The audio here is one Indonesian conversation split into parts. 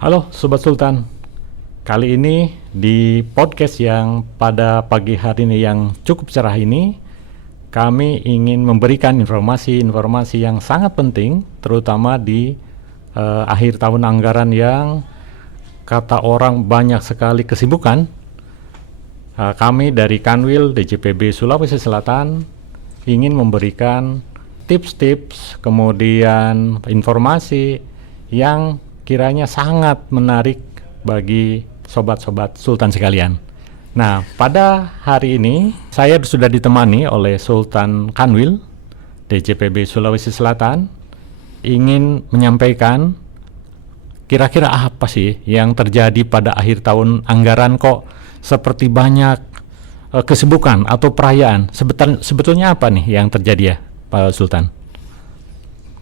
Halo Sobat Sultan, kali ini di podcast yang pada pagi hari ini yang cukup cerah ini, kami ingin memberikan informasi-informasi yang sangat penting, terutama di akhir tahun anggaran yang kata orang banyak sekali kesibukan. Kami dari Kanwil DJPB Sulawesi Selatan ingin memberikan tips-tips, kemudian informasi yang kiranya sangat menarik bagi sobat-sobat Sultan sekalian. Nah, pada hari ini saya sudah ditemani oleh Sultan Kanwil DJPB Sulawesi Selatan, ingin menyampaikan kira-kira apa sih yang terjadi pada akhir tahun anggaran, kok seperti banyak kesibukan atau perayaan. Sebetulnya apa nih yang terjadi ya, Pak Sultan?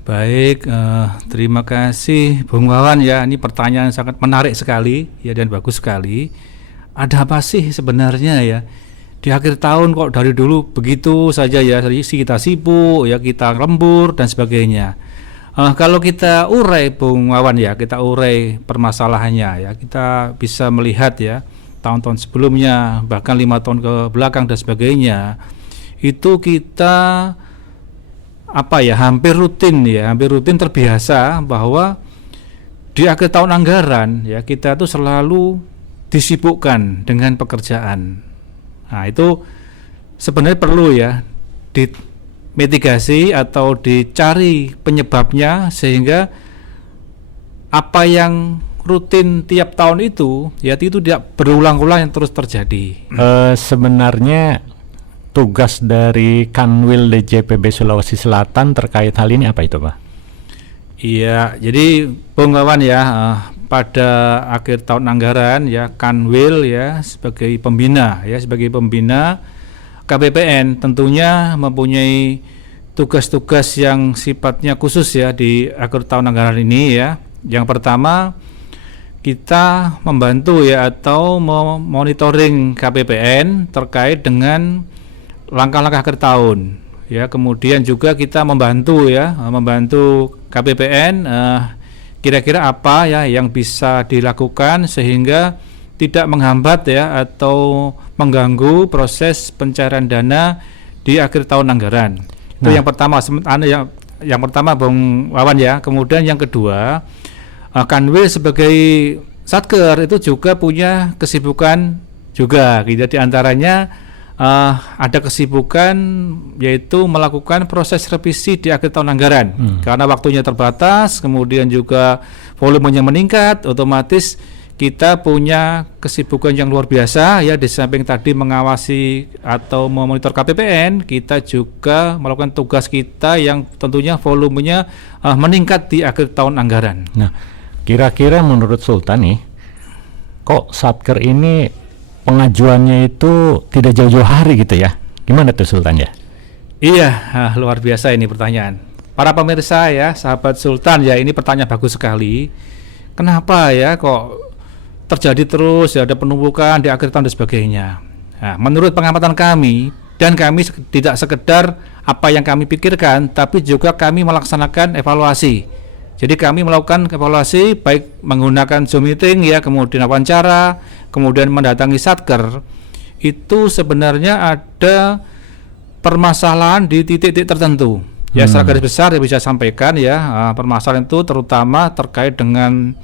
Baik, terima kasih Bung Wawan ya. Ini pertanyaan sangat menarik sekali ya dan bagus sekali. Ada apa sih sebenarnya ya di akhir tahun kok dari dulu begitu saja ya, kita sibuk ya, kita lembur dan sebagainya. Kalau kita urai Bung Wawan ya, kita urai permasalahannya ya, kita bisa melihat ya tahun-tahun sebelumnya, bahkan 5 tahun ke belakang dan sebagainya, itu kita hampir rutin terbiasa bahwa di akhir tahun anggaran ya kita tuh selalu disibukkan dengan pekerjaan. Nah, itu sebenarnya perlu ya dimitigasi atau dicari penyebabnya, sehingga apa yang rutin tiap tahun itu tidak berulang-ulang yang terus terjadi. Sebenarnya tugas dari Kanwil DJPB Sulawesi Selatan terkait hal ini apa itu, Pak? Iya, jadi Bung Wawan ya, pada akhir tahun anggaran ya Kanwil ya sebagai pembina KPPN tentunya mempunyai tugas-tugas yang sifatnya khusus ya di akhir tahun anggaran ini ya. Yang pertama, kita membantu ya atau memonitoring KPPN terkait dengan langkah-langkah akhir tahun ya. Kemudian juga kita membantu KPPN kira-kira apa ya yang bisa dilakukan sehingga tidak menghambat ya atau mengganggu proses pencairan dana di akhir tahun anggaran. Itu yang pertama, yang pertama Bung Wawan ya. Kemudian yang kedua, Kanwil sebagai Satker itu juga punya kesibukan juga. Di antaranya ada kesibukan yaitu melakukan proses revisi di akhir tahun anggaran. Karena waktunya terbatas, kemudian juga volumenya meningkat, otomatis kita punya kesibukan yang luar biasa ya. Di samping tadi mengawasi atau memonitor KPPN, kita juga melakukan tugas kita yang tentunya volumenya meningkat di akhir tahun anggaran. Nah, kira-kira menurut Sultan nih, kok Satker ini pengajuannya itu tidak jauh-jauh hari gitu ya? Gimana tuh Sultan ya? Iya, luar biasa ini pertanyaan. Para pemirsa ya, sahabat Sultan ya, ini pertanyaan bagus sekali. Kenapa ya kok terjadi terus ya ada penumpukan di akhir tahun dan sebagainya? Nah, menurut pengamatan kami, dan kami tidak sekedar apa yang kami pikirkan, tapi juga kami melaksanakan evaluasi. Jadi kami melakukan evaluasi baik menggunakan Zoom meeting ya, kemudian wawancara, kemudian mendatangi Satker. Itu sebenarnya ada permasalahan di titik-titik tertentu. Ya, secara garis besar ya bisa sampaikan ya, permasalahan itu terutama terkait dengan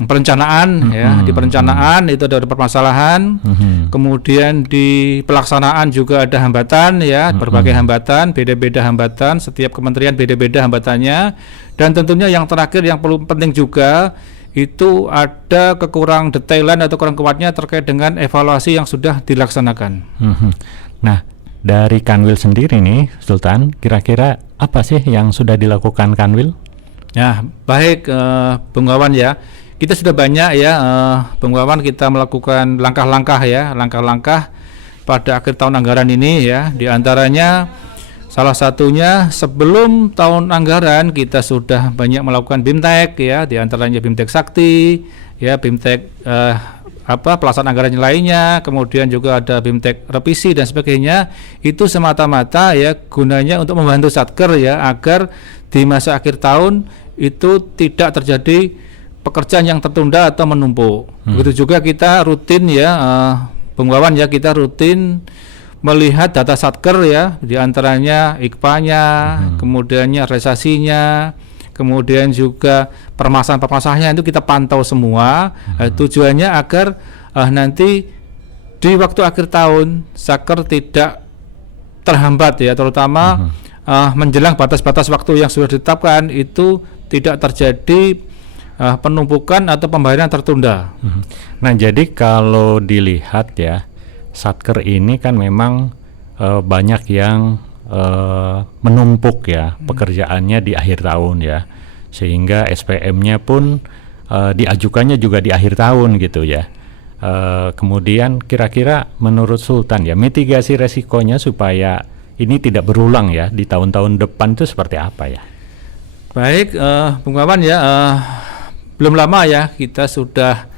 perencanaan ya. Di perencanaan itu ada permasalahan. Kemudian di pelaksanaan juga ada hambatan ya, berbagai hambatan, beda-beda hambatan, setiap kementerian beda-beda hambatannya. Dan tentunya yang terakhir yang perlu penting juga itu ada kekurang detailan atau kurang kuatnya terkait dengan evaluasi yang sudah dilaksanakan. Nah, dari Kanwil sendiri nih Sultan, kira-kira apa sih yang sudah dilakukan Kanwil? Ya, baik Bung Wawan ya. Kita sudah banyak ya Bung Wawan, kita melakukan langkah-langkah pada akhir tahun anggaran ini ya. Di antaranya salah satunya sebelum tahun anggaran kita sudah banyak melakukan BIMTEK ya, di antaranya BIMTEK Sakti ya, BIMTEK pelaksanaan anggaran lainnya, kemudian juga ada BIMTEK revisi dan sebagainya. Itu semata-mata ya gunanya untuk membantu Satker ya agar di masa akhir tahun itu tidak terjadi pekerjaan yang tertunda atau menumpuk. Begitu juga kita rutin ya, Bung Wawan ya, kita rutin melihat data Satker ya, diantaranya IKPA-nya, kemudiannya realisasinya, kemudian juga permasalahan-permasalahannya itu kita pantau semua. Tujuannya agar nanti di waktu akhir tahun Satker tidak terhambat ya, terutama menjelang batas-batas waktu yang sudah ditetapkan itu tidak terjadi penumpukan atau pembayaran tertunda. Nah, jadi kalau dilihat ya, Satker ini kan memang banyak yang menumpuk ya pekerjaannya di akhir tahun ya, sehingga SPM-nya pun diajukannya juga di akhir tahun gitu ya. Kemudian kira-kira menurut Sultan ya, mitigasi resikonya supaya ini tidak berulang ya di tahun-tahun depan itu seperti apa ya? Baik, Bung Wawan ya, belum lama ya kita sudah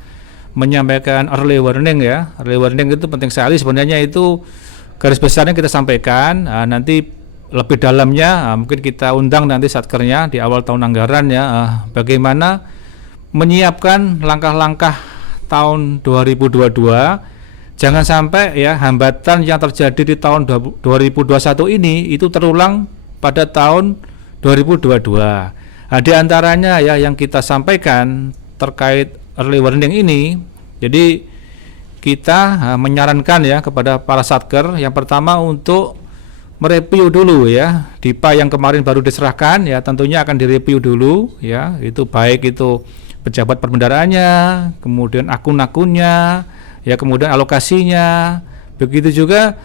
menyampaikan early warning ya. Early warning itu penting sekali sebenarnya, itu garis besarnya kita sampaikan. Nanti lebih dalamnya mungkin kita undang nanti Satkernya di awal tahun anggaran ya, bagaimana menyiapkan langkah-langkah tahun 2022. Jangan sampai ya hambatan yang terjadi di tahun 2021 ini itu terulang pada tahun 2022. Di antaranya ya yang kita sampaikan terkait early warning ini, jadi kita menyarankan ya kepada para Satker yang pertama untuk mereview dulu ya DIPA yang kemarin baru diserahkan ya, tentunya akan direview dulu ya, itu baik itu pejabat perbendaraannya, kemudian akun-akunnya ya, kemudian alokasinya. Begitu juga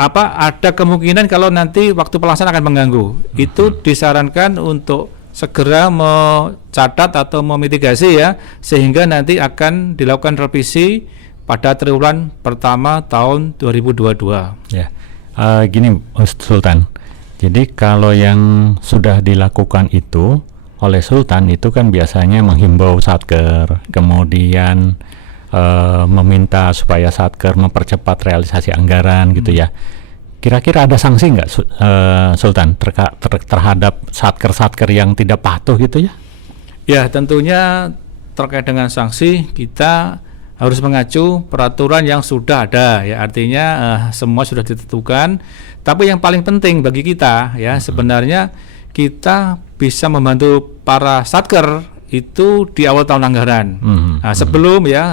ada kemungkinan kalau nanti waktu pelaksanaan akan mengganggu, itu disarankan untuk segera mencatat atau memitigasi ya, sehingga nanti akan dilakukan revisi pada triwulan pertama tahun 2022 ya. Gini Sultan, jadi kalau yang sudah dilakukan itu oleh Sultan itu kan biasanya menghimbau Satker, kemudian meminta supaya Satker mempercepat realisasi anggaran gitu ya. Kira-kira ada sanksi nggak Sultan terhadap Satker-Satker yang tidak patuh gitu ya? Ya, tentunya terkait dengan sanksi kita harus mengacu peraturan yang sudah ada ya, artinya semua sudah ditentukan. Tapi yang paling penting bagi kita ya, sebenarnya kita bisa membantu para Satker itu di awal tahun anggaran. Sebelum ya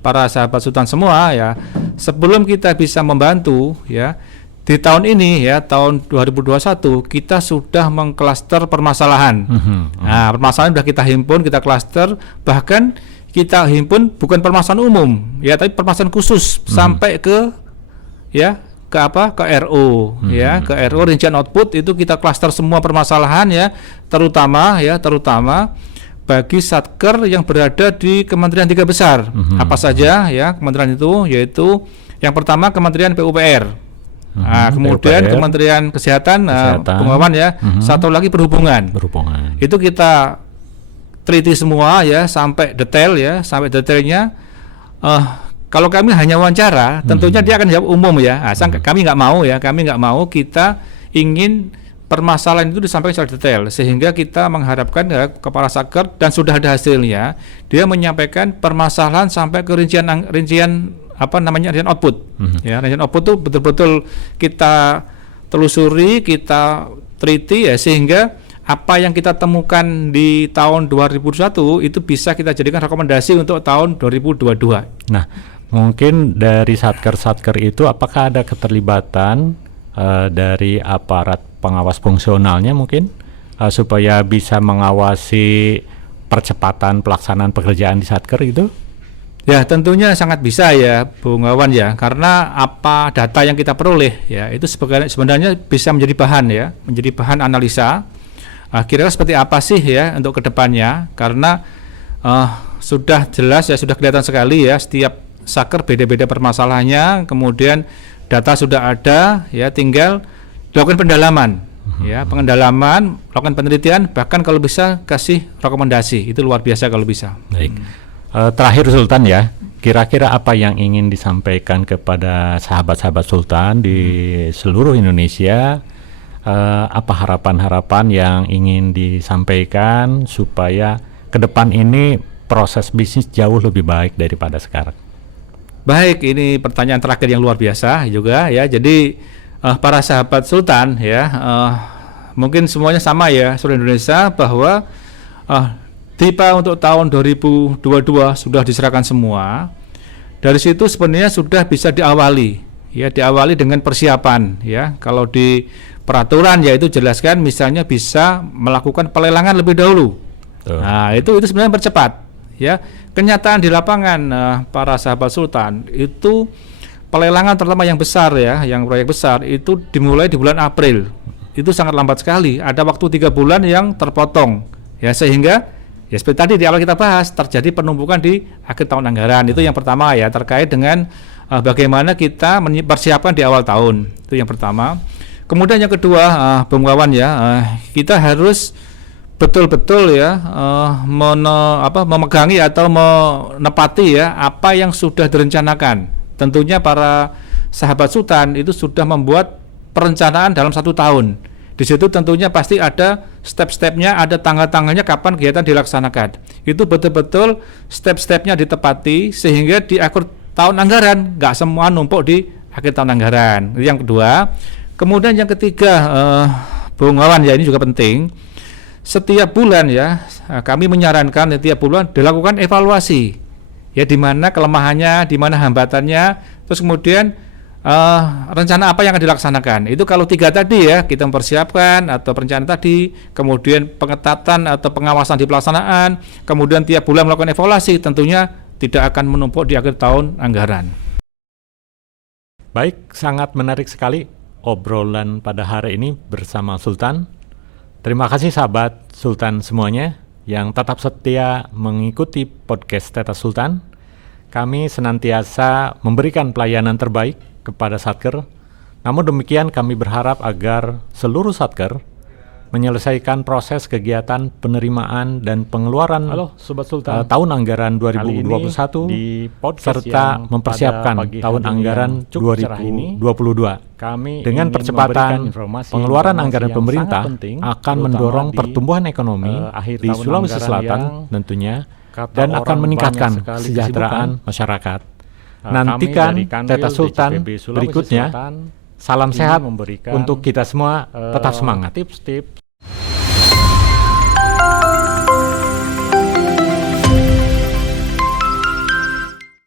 para sahabat Sultan semua ya, sebelum kita bisa membantu ya di tahun ini ya, tahun 2021 kita sudah mengklaster permasalahan. Permasalahan sudah kita himpun, kita klaster, bahkan kita himpun bukan permasalahan umum ya, tapi permasalahan khusus sampai ke ya ke RO ya, ke RO rincian output itu kita klaster semua permasalahan ya, terutama bagi Satker yang berada di kementerian 3 besar. Apa saja ya kementerian itu, yaitu yang pertama Kementerian PUPR, kemudian PUPR, Kementerian Kesehatan, Pengawasan ya, satu lagi perhubungan. Itu kita teliti semua ya sampai detail ya, sampai detailnya. Kalau kami hanya wawancara, tentunya dia akan jawab umum ya. Kami nggak mau, kita ingin permasalahan itu disampaikan secara detail, sehingga kita mengharapkan ya, kepala Satker, dan sudah ada hasilnya, dia menyampaikan permasalahan sampai ke rincian output. Ya, rincian output itu betul-betul kita telusuri, kita teliti ya, sehingga apa yang kita temukan di tahun 2021 itu bisa kita jadikan rekomendasi untuk tahun 2022. Nah, mungkin dari Satker-Satker itu apakah ada keterlibatan dari aparat pengawas fungsionalnya mungkin supaya bisa mengawasi percepatan pelaksanaan pekerjaan di Satker itu? Ya, tentunya sangat bisa ya, Bung Wawan ya, karena apa data yang kita peroleh ya itu sebenarnya bisa menjadi bahan analisa. Kira-kira seperti apa sih ya untuk kedepannya, karena sudah jelas ya, sudah kelihatan sekali ya, setiap Satker beda-beda permasalahannya, kemudian data sudah ada ya, tinggal dilakukan pendalaman ya, lakukan penelitian, bahkan kalau bisa kasih rekomendasi, itu luar biasa kalau bisa. Baik. Terakhir Sultan ya, kira-kira apa yang ingin disampaikan kepada sahabat-sahabat Sultan di seluruh Indonesia? Apa harapan-harapan yang ingin disampaikan supaya ke depan ini proses bisnis jauh lebih baik daripada sekarang? Baik, ini pertanyaan terakhir yang luar biasa juga ya. Jadi para sahabat Sultan ya, mungkin semuanya sama ya seluruh Indonesia, bahwa DIPA untuk tahun 2022 sudah diserahkan semua. Dari situ sebenarnya sudah bisa diawali dengan persiapan ya. Kalau di peraturan ya itu jelaskan misalnya bisa melakukan pelelangan lebih dahulu. Nah, itu sebenarnya percepat ya. Kenyataan di lapangan para sahabat Sultan itu pelelangan terutama yang besar ya, yang proyek besar itu dimulai di bulan April. Itu sangat lambat sekali. Ada waktu 3 bulan yang terpotong ya, sehingga ya seperti tadi di awal kita bahas terjadi penumpukan di akhir tahun anggaran. Itu yang pertama ya, terkait dengan bagaimana kita mempersiapkan di awal tahun. Itu yang pertama. Kemudian yang kedua, Bung Wawan ya, kita harus betul-betul ya memegangi atau menepati ya apa yang sudah direncanakan. Tentunya para sahabat Sultan itu sudah membuat perencanaan dalam 1 tahun. Di situ tentunya pasti ada step-stepnya, ada tanggal-tanggalnya kapan kegiatan dilaksanakan. Itu betul-betul step-stepnya ditepati sehingga di akhir tahun anggaran nggak semua numpuk di akhir tahun anggaran. Itu yang kedua. Kemudian yang ketiga, Bung Wawan ya, ini juga penting. Setiap bulan ya, kami menyarankan setiap bulan dilakukan evaluasi. Ya, di mana kelemahannya, di mana hambatannya, terus kemudian rencana apa yang akan dilaksanakan. Itu kalau 3 tadi ya, kita mempersiapkan atau perencanaan tadi, kemudian pengetatan atau pengawasan di pelaksanaan, kemudian tiap bulan melakukan evaluasi, tentunya tidak akan menumpuk di akhir tahun anggaran. Baik, sangat menarik sekali obrolan pada hari ini bersama Sultan. Terima kasih sahabat Sultan semuanya yang tetap setia mengikuti podcast Teta Sultan. Kami senantiasa memberikan pelayanan terbaik kepada Satker. Namun demikian kami berharap agar seluruh Satker menyelesaikan proses kegiatan penerimaan dan pengeluaran Sobat Sultan. tahun anggaran 2021 serta mempersiapkan tahun anggaran 2022. Kami dengan percepatan pengeluaran anggaran pemerintah akan mendorong pertumbuhan ekonomi di Sulawesi Selatan tentunya dan akan meningkatkan kesejahteraan masyarakat. Nantikan Teta Sultan berikutnya. Salam sehat untuk kita semua, tetap semangat. Tips-tips